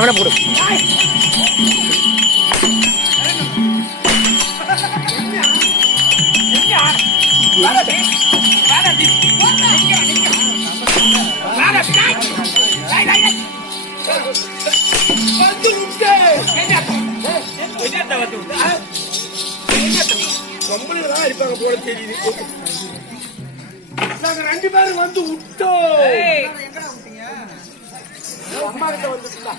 அவனை போடு. இருப்பாங்க போல தெரியுது. நாங்க 2 பேரும் வந்து விட்டோம். அம்மா கிட்ட வந்துட்டா.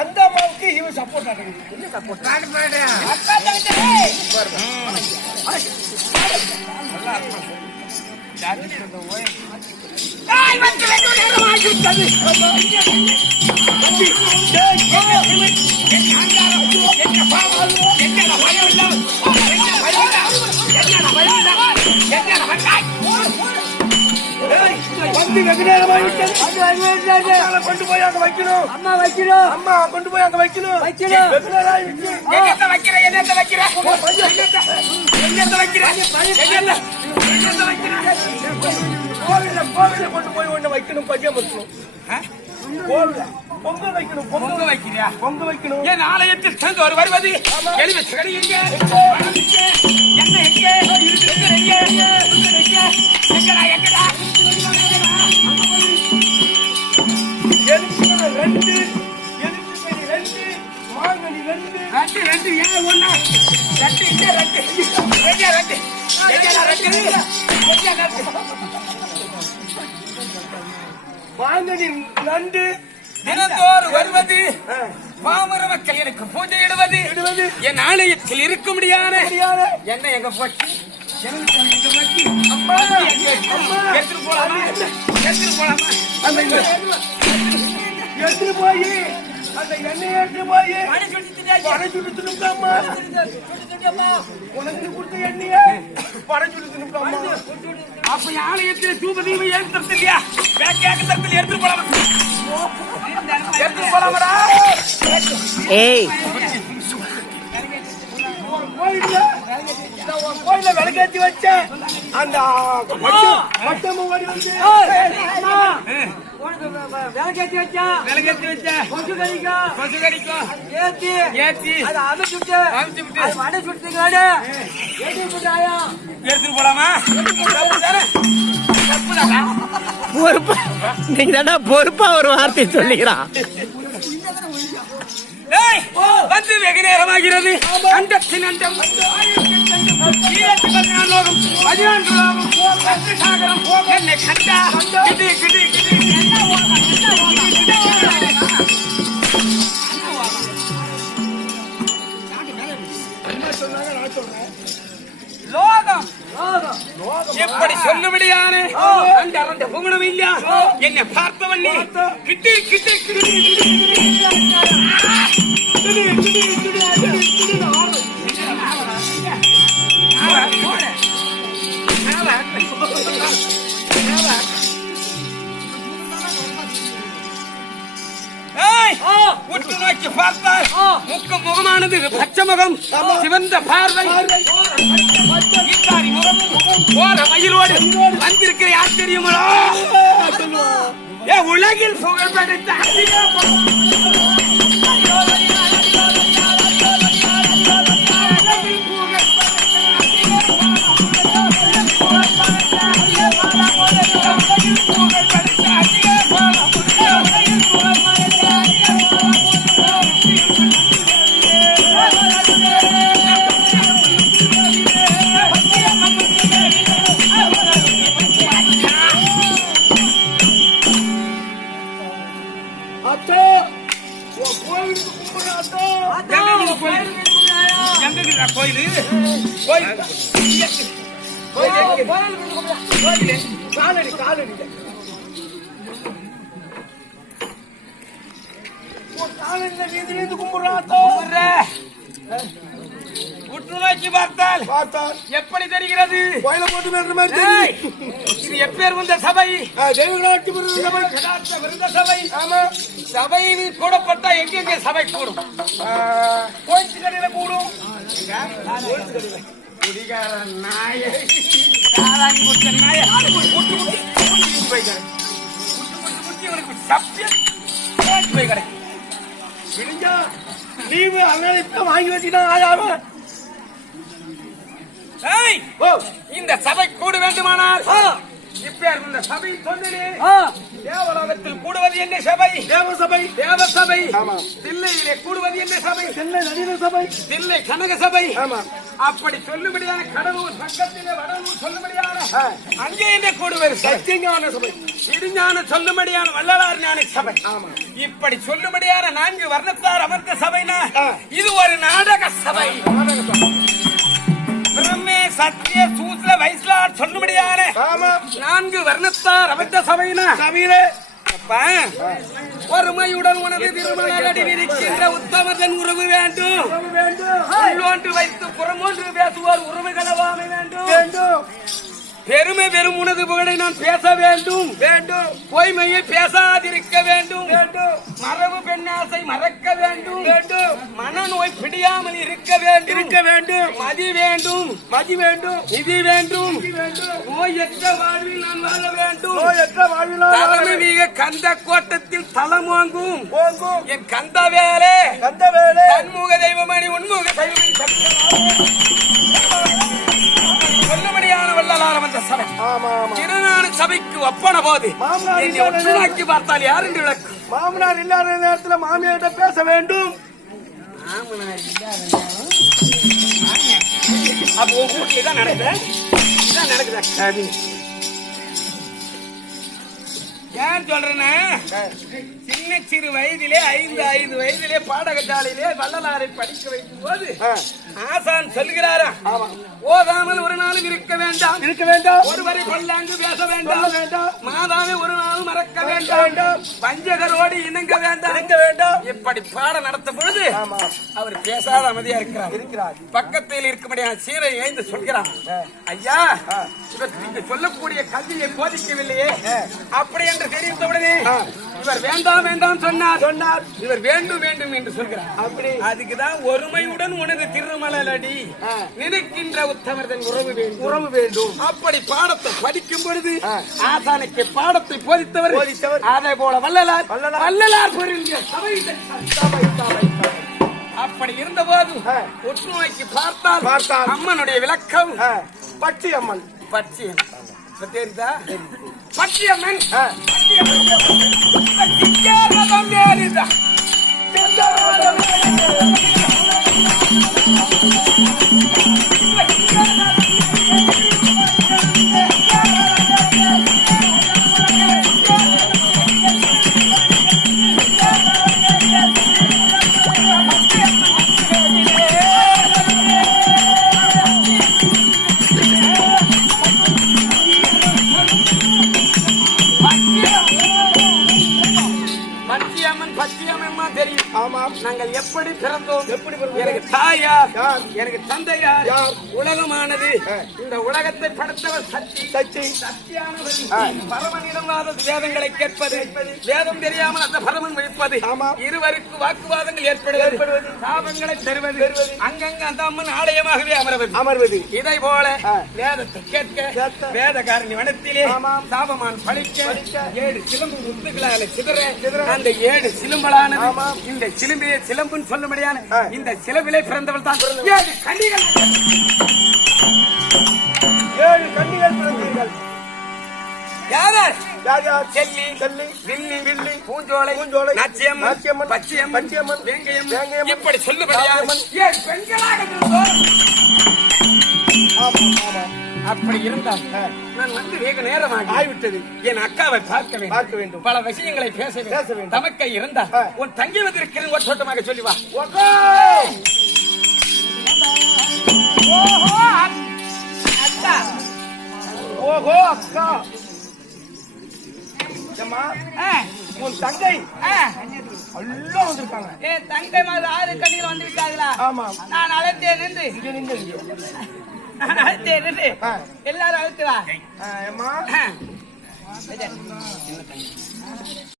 அந்த அம்மாவுக்கு இவன் சப்போர்ட் ஆகுது. சப்போர்ட் வந்து வெகு நேரமாகிவிட்டது. கொண்டு போய் அங்க வைக்கணும். அம்மா வைக்கணும். அம்மா கொண்டு போய் அங்க வைக்கணும். வைக்கணும். வெகு நேரம் ஆகிவிட்டு என்னத்தை வைக்கிற என்னத்தை வைக்கிற என்னத்தை வைக்கிற கோவில கோவில கொண்டு போய் ஒண்ணு வைக்கணும். பஞ்சம் வைக்கணும். கோவில பொங்க வைக்கணும். பொங்க வைக்கிறியா? பொங்க வைக்கணும். ஏன் ஆலயத்தில் சேர்ந்து ஒரு வருவது எளிமை சகடி எங்க என்ன எங்க எங்கடா எங்கடா ரெண்டு மாங்கனி ரெண்டு ஏன் ஒண்ணா மாங்கனி நண்டு தினந்தோறும் வருவது பாமர மக்கள் எனக்கு பூஜை இடுவது என் ஆலயத்தில் இருக்க முடியாத என்ன எங்க போச்சு எடுத்துட்டு போலாமா எடுத்துட்டு போய் அந்த எண்ணெய் எடுத்து போய் படை சுட்டு தின்னுட்டாமா. உனக்கு கொடுத்த எண்ணெய படை சுட்டு தின்னுட்டாமா. அப்ப ஆலயத்தில் தூபதீபம் ஏற்றது இல்லையா? பேக்கத்தில் எடுத்துட்டு போலாமா? எடுத்துட்டு போலாமடா. ஏய் கோயில விளக்கேற்றி வச்ச அந்த விளக்கேற்றி வச்சா கொசு கடிக்கும் ஏத்தி வடை சுட்டுங்களா எடுத்துட்டு போலாமா? பொறுப்பா நீங்க தானே பொறுப்பா ஒரு வார்த்தை சொல்லிக்கிறான். வந்து வெகு நேரமாகிறது. அண்டத்தின் அண்டம் லோகம் 14 லோகம் சாகரம் என்னை கண்டா கிடி கிடி கிடி லோகம் எப்படி சொல்லுபடியான அந்த அரண்ட புகழும் இல்லையா என்னை பார்ப்பவன் நீ கிட்டி கிட்டி கிட்டி உற்று நோக்கி பார்த்தால் முகமானது பச்சை முகம் சிவந்த பார்வை போற மயிலோடு வந்திருக்கிற ஆச்சரியங்களோ உலகில் புகழ்பெற்ற உற்றுநோக்கி பார்த்தால் எப்படி தெரிகிறது? இது எப்பேர் வந்த சபை? சபை. சபையில் கூடப்பட்டா எங்கெங்க சபை கூடும்? கோயில் கடையில கூடும். குடிகார நாய லீவு அதனால வாங்கி வச்சுட்டான். இந்த சபை கூட வேண்டுமானால் இப்பேர் இந்த சபை சொன்னே தேவலோகத்தில் கூடுவது என்ன சபை? தேவசபை. தேவசபை. தில்லையிலே கூடுவது என்ன சபை? தில்லை நடின சபை. தில்லை கனக சபை. அப்படி சொல்லும்படியான கடலூர் பக்கத்திலே வடலூர் சொல்லும்படியான அங்கே என்ன கூடுவது? சத்தியஞான சபை. இடிஞான சொல்லும்படியான வள்ளலார் ஞான சபை. இப்படி சொல்லும்படியான 4 வர்ணத்தார் அமர்ந்த சபைனா இது ஒரு நாடக சபை. பிரம்மே சத்திய சூத்ர வைஸ்லார் சொல்லும்படியான 4 வர்ணத்தார் அமர்ந்த சபைனா சபையிலே ஒருமையுடன் உனது திருமணடி விரிக்கின்ற உத்தமதன் உறவு வேண்டும். உள்ளொன்று வைத்து புறமொன்று பேசுவோர் உறவு கலவாமை வேண்டும். பெருமை பெரும் உனது புகழை நான் பேச வேண்டும். பொய்மையை பேசாதிருக்க வேண்டும். மரபு பெண்ணாசை மறக்க வேண்டும். மனநோய் பிடியாமல் இருக்க வேண்டும். மதி வேண்டும். நிதி வேண்டும். நோயற்ற வாழ்வில் நான் வாழ வேண்டும். தலைமை மிக கந்த கோட்டத்தில் தலம் வாங்கும் என் கந்த வேலை தன்முக தெய்வமணி உன்முக சொல்லும்படியான வள்ளலார் வந்த சபை. திருநான சபைக்கு ஒப்பன போது என்னை உற்றுநோக்கி பார்த்தால் யார் என்று விளக்கு? மாமனார் இல்லாத நேரத்தில் மாமியார்கிட்ட பேச வேண்டும். மாமனார் இல்லாத நேரம் அப்போ வீட்டுல தான் நடக்குது. ஏன் சொல்றேன்னா சின்ன சிறு வயதிலே 5 வயதிலே பாடகசாலையிலே வள்ளலாரை படிக்க வைக்கும் போது ஆசான் சொல்கிறாரா ஓதாமல் ஒரு நாளும் இருக்க வேண்டாம். ஒருவரை பல்லாங்கு பேச வேண்டாம். மாதாவை ஒரு நாளும் மறக்க வேண்டாம். பஞ்சகரோடு இணங்க வேண்டாம். இப்படி பாடம் நடத்தும் பொழுது அவர் பேசாத அமைதியா இருக்கிறார். பக்கத்தில் இருக்கும்படியான சீரை ஏந்து சொல்கிறார், ஐயா இவர் சொல்லக்கூடிய கல்வியை போதிக்கவில்லையே அப்படி என்று தெரிவித்தவுடனே இவர் வேண்டாம் சொன்னார். இவர் வேண்டும் என்று சொல்கிறார். அப்படி அதுக்குதான் ஒருமையுடன் உனது திருமலடி நினைக்கின்ற உத்தமர்தன் உறவு வேண்டும். அப்படி பாடத்தை படிக்கும் பொழுது ஆசானுக்கு பாடத்தை போதித்தவர் அதே போல வள்ளலார் பொருந்திய சபை. அப்படி இருந்த போது ஒற்றுமைக்கு பார்த்தால் அம்மனுடைய விளக்கம் பட்சியம்மன் தெரியுதா? பட்சியம்மன் தெரியும். ஆமாம். நாங்கள் எப்படி பிறந்தோம், எப்படி பிறந்தோம்? எனக்கு தாயார், யார்? எனக்கு தந்தையார், யார்? உலகமானது, இந்த உலகத்தை படைத்தவர் சக்தி, சக்தியானவர். பரமனிடமாத வேதங்களை கேட்பது, வேதம் தெரியாமல் அந்த பரமன் வைப்பது, ஆமாம். இருவருக்கு வாக்குவாதங்கள் ஏற்படுவது, சாபங்களை தருவது, அங்கங்க அந்த அம்மன் ஆலயமாகவே அமர்வது. இதை போல வேதத்தை கேட்க வேதகாரணி வனத்திலே சாபமான் பழிக்க 7 சிலம்பு முத்துகளால சிதற அந்த 7 சிலம்பலானது இந்த சிலம்பிலே சிலம்புன்னு சொல்லும்படியான இந்த சிலம்பிலே பிறந்தவள் தான் 7 கன்னிகள். 7 கன்னிகள் பிறந்தீர்கள். யார் யார்? செல்லி, வில்லி, பூஞ்சோலை, நாச்சியம்மன், பச்சையம்மன், வேங்கையம்மன், இப்படி சொல்லும்படியான 7 பெண்களாக இருந்தோம். அப்படி இருந்தால் நான் வந்து வெகு நேரமாக ஆய்விட்டது. என் அக்காவை பார்க்க வேண்டும். வேண்டும். பல விஷயங்களை பேச வேண்டும். தமக்கை இருந்தால் உன் தங்கி வந்திருக்கிறேன் ஒரு தோட்டமாக சொல்லி வா. ஓஹோ அக்கா. அம்மா, உன் தங்கை எல்லாம் வந்திருக்காங்க. தங்கை மாதிரி 6 கண்ணிகள் வந்து விட்டார்களா? ஆமா. நான் அழைத்தேன் நின்று இங்க நின்று நான் அழைத்தேன் நின்று எல்லாரும் அழைத்து வா. அம்மா